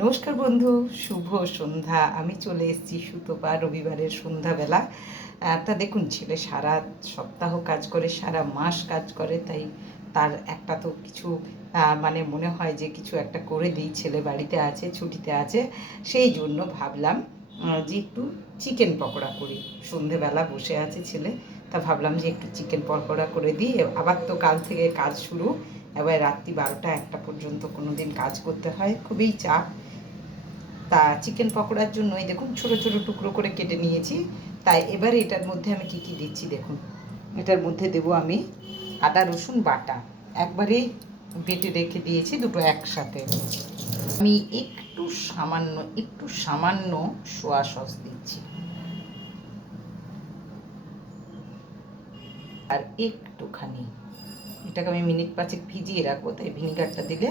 নমস্কার বন্ধু, শুভ সন্ধ্যা। আমি চলে এসেছি সুতপা রবিবারের সন্ধ্যাবেলা। তা দেখুন, ছেলে সারা সপ্তাহ কাজ করে, সারা মাস কাজ করে, তাই তার একটা তো কিছু মানে মনে হয় যে কিছু একটা করে দিই, ছেলে বাড়িতে আছে, ছুটিতে আছে। সেই জন্য ভাবলাম যে একটু চিকেন পকোড়া করি। সন্ধেবেলা বসে আছে ছেলে, তা ভাবলাম যে একটু চিকেন পকোড়া করে দিই। আবার তো কাল থেকে কাজ শুরু, এবার রাত্রি বারোটা একটা পর্যন্ত কোনো দিন কাজ করতে হয়। খুবই চাপ তা চিকেন পকোড়ার জন্য এই দেখুন ছোট ছোট টুকরো করে কেটে নিয়েছি। তাই এবারে এটার মধ্যে আমি কি কি দিচ্ছি দেখুন। এটার মধ্যে দেব আমি আদা, রসুন, বাটা। একবারেই বেটে রেখে দিয়েছি দুটো একসাথে। আমি একটু সামান্য একটু সামান্য সোয়া সস দিচ্ছি। আর একটুখানি। এটাকে আমি মিনিট পাঁচেক ভিজিয়ে রাখব, তাই ভিনিগারটা দিলে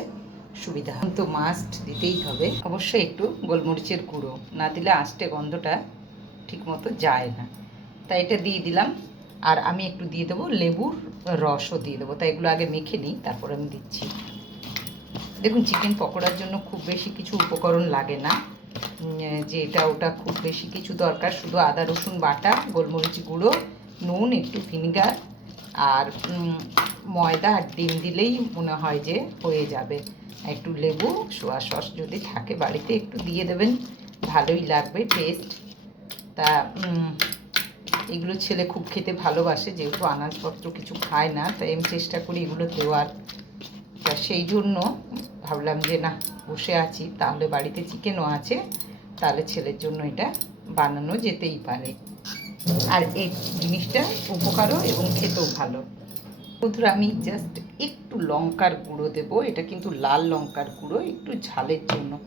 সুবিধা। হয় তো মাস্ট দিতেই হবে। অবশ্যই একটু গোলমরিচের গুঁড়ো। না দিলে আষ্টে গন্ধটা ঠিকমতো যায় না। তাই এটা দিয়ে দিলাম। আর আমি একটু দিয়ে দেবো লেবুর রসও দিয়ে দেবো। তাই এগুলো আগে মেখে নিই, তারপর আমি দিচ্ছি। দেখুন চিকেন পকোড়ার জন্য খুব বেশি কিছু উপকরণ লাগে না। যে এটা ওটা খুব বেশি কিছু দরকার। শুধু আদা রসুন বাটা, গোলমরিচ গুঁড়ো, নুন, একটু ভিনিগার আর ময়দা আর ডিম দিলেই মনে হয় যে হয়ে যাবে। একটু লেবু, সোয়া সস যদি থাকে বাড়িতে একটু দিয়ে দেবেন, ভালোই লাগবে টেস্ট তা এগুলো ছেলে খুব খেতে ভালোবাসে, যেহেতু আনাজপত্র কিছু খায় না, তাই আমি চেষ্টা করি এগুলো দেওয়ার। তা সেই জন্য ভাবলাম যে, না, বসে আছি। তাহলে বাড়িতে চিকেনও আছে, তাহলে ছেলের জন্য এটা বানানো যেতেই পারে। আর এই জিনিসটা উপকারও এবং খেতেও ভালো। বন্ধুরা, আমি জাস্ট একটু লঙ্কার গুঁড়ো দেবো। এটা কিন্তু লাল লঙ্কার গুঁড়ো, একটু ঝালের জন্য।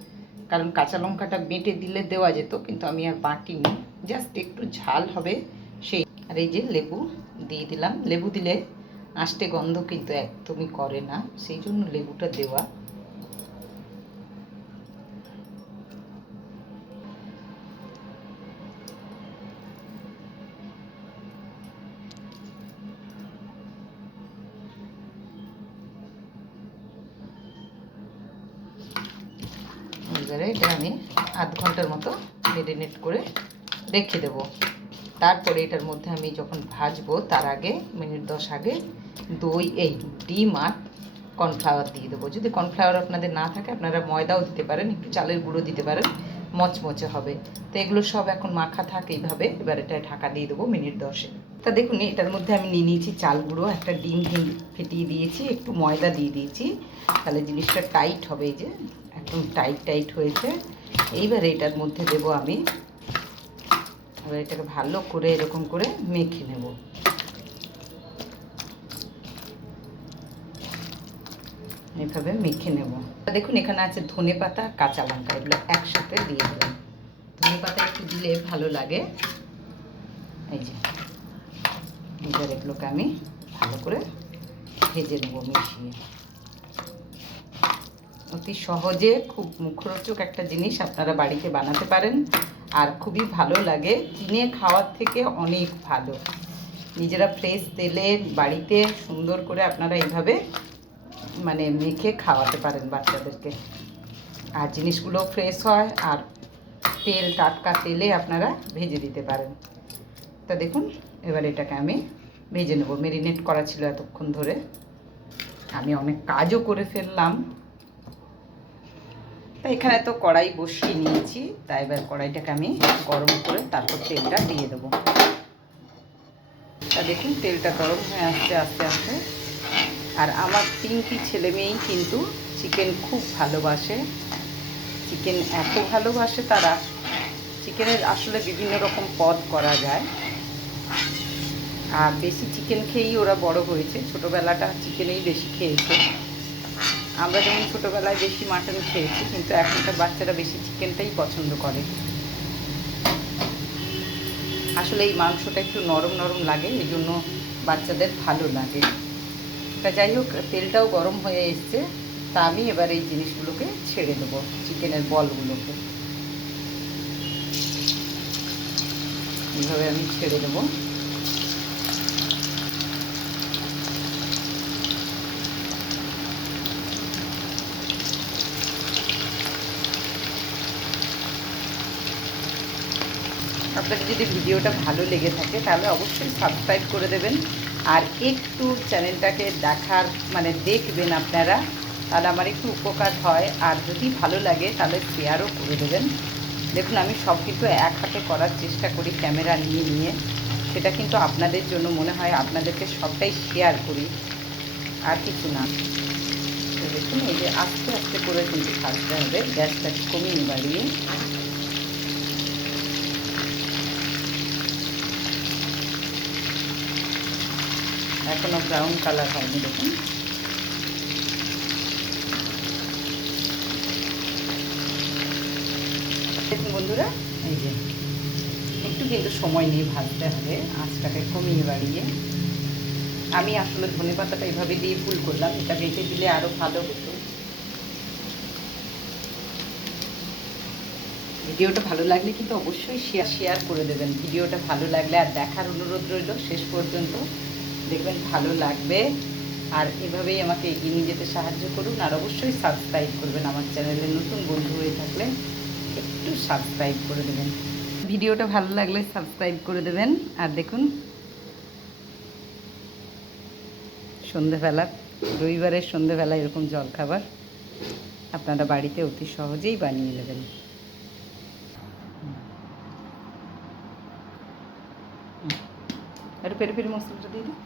কারণ কাঁচা লঙ্কাটা বেটে দিলে দেওয়া যেত, কিন্তু আমি আর বাটিনি। জাস্ট একটু ঝাল হবে সেই। আর এই যে লেবু দিয়ে দিলাম। লেবু দিলে আষ্টে গন্ধ কিন্তু একদমই করে না, সেই জন্য লেবুটা দেওয়া। এবারে এটা আমি আধ ঘণ্টার মতো মেরিনেট করে রেখে দেবো। তারপরে এটার মধ্যে আমি যখন ভাজবো, তার আগে মিনিট দশ আগে দই, এই ডিম আর কর্নফ্লাওয়ার দিয়ে দেবো। যদি কর্নফ্লাওয়ার আপনাদের না থাকে, আপনারা ময়দাও দিতে পারেন, একটু চালের গুঁড়ো দিতে পারেন, মচমচে হবে। তো এগুলো সব এখন মাখা থাকে এইভাবে, এবার এটা ঢাকা দিয়ে দেবো মিনিট দশে। তা দেখুন, এটার মধ্যে আমি নিয়ে নিয়েছি চাল গুঁড়ো, একটা ডিম ফেটিয়ে দিয়েছি, একটু ময়দা দিয়ে দিয়েছি। তাহলে জিনিসটা টাইট হবে এই যে। একদম টাইট টাইট হয়েছে। এইবার এটার মধ্যে দেবো আমি। এবার এটাকে ভালো করে এরকম করে মেখে নেব। এভাবে মেখে নেব। দেখুন, এখানে আছে ধনে পাতা, কাঁচা লঙ্কা, এগুলো একসাথে দিয়ে দেবেন ধনে পাতা একটু দিলে ভালো লাগে। এই যে, এবার এগুলোকে আমি ভালো করে ভেজে নেব মিশিয়ে। অতি সহজে খুব মুখরোচক একটা জিনিস আপনারা বাড়িতে বানাতে পারেন। আর খুবই ভালো লাগে। কিনে খাওয়ার থেকে অনেক ভালো। নিজেরা ফ্রেশ তেলে বাড়িতে সুন্দর করে আপনারা এইভাবে মানে মেখে খাওয়াতে পারেন বাচ্চাদেরকে। আর জিনিসগুলো ফ্রেশ হয় আর তেল, টাটকা তেলে আপনারা ভেজে দিতে পারেন। তা দেখুন, এবার এটাকে আমি ভেজে নেব। মেরিনেট করা ছিল এতক্ষণ ধরে। আমি অনেক কাজও করে ফেললাম। তা এখানে তো কড়াই বসিয়ে নিয়েছি তাই এবার কড়াইটাকে আমি গরম করে তারপর তেলটা দিয়ে দেবো। তা দেখুন, তেলটা গরম হয়ে আসতে আস্তে আস্তে আর আমার তিনটি ছেলে মেয়েই কিন্তু চিকেন খুব ভালোবাসে। চিকেন এত ভালোবাসে তারা, চিকেনের আসলে বিভিন্ন রকম পদ করা যায়। আর বেশি চিকেন খেয়েই ওরা বড় হয়েছে। ছোটোবেলাটা চিকেনেই বেশি খেয়েছে। আমরা যেমন ছোটোবেলায় বেশি মাটন খেয়েছি, কিন্তু এখনকার বাচ্চারা বেশি চিকেনটাই পছন্দ করে। আসলে এই মাংসটা একটু নরম নরম লাগে, এই জন্য বাচ্চাদের ভালো লাগে। তা যাই হোক, তেলটাও গরম হয়ে এসছে, তা আমি এবার এই জিনিসগুলোকে ছেড়ে দেবো, চিকেনের বলগুলোকে। এইভাবে আমি ছেড়ে দেবো। আপনাদের যদি ভিডিওটা ভালো লেগে থাকে, তাহলে অবশ্যই সাবস্ক্রাইব করে দেবেন। আর একটু চ্যানেলটাকে দেখার মানে দেখবেন আপনারা, তাহলে আমার একটু উপকার হয়। আর যদি ভালো লাগে, তাহলে শেয়ারও করে দেবেন। দেখুন, আমি সব কিন্তু এক হাতে করার চেষ্টা করি ক্যামেরা নিয়ে নিয়ে। সেটা কিন্তু আপনাদের জন্য মনে হয় আপনাদেরকে সবটাই শেয়ার করি। আর কিছু না। দেখুন, এই যে আস্তে আস্তে করে কিন্তু ভাজতে হবে। গ্যাসটা কমিয়ে বাড়িয়ে। এখনও ব্রাউন কালার হয়নি দেখুন। দেখুন বন্ধুরা, এই যে, একটু কিন্তু সময় নিয়ে ভাজতে হবে, আঁচটাকে কমিয়ে বাড়িয়ে। আমি আসলে ধনে পাতাটা এভাবে দিয়ে ফুল করলাম, এটা বেটে দিলে আরও ভালো হতো। ভিডিওটা ভালো লাগলে কিন্তু অবশ্যই শেয়ার শেয়ার করে দেবেন। ভিডিওটা ভালো লাগলে আর দেখার অনুরোধ রইল শেষ পর্যন্ত। দেখবেন ভালো লাগবে। আর এভাবেই আমাকে এগিয়ে নিয়ে যেতে সাহায্য করুন। আর অবশ্যই সাবস্ক্রাইব করবেন আমার চ্যানেলে। নতুন বন্ধু হয়ে থাকলে একটু সাবস্ক্রাইব করে দেবেন। ভিডিওটা ভালো লাগলে সাবস্ক্রাইব করে দেবেন। আর দেখুন, সন্ধেবেলা, রবিবারের সন্ধেবেলা এরকম জলখাবার আপনারা বাড়িতে অতি সহজেই বানিয়ে নেবেন। একটু পেরে পেরে মশলাটা দিয়ে দিই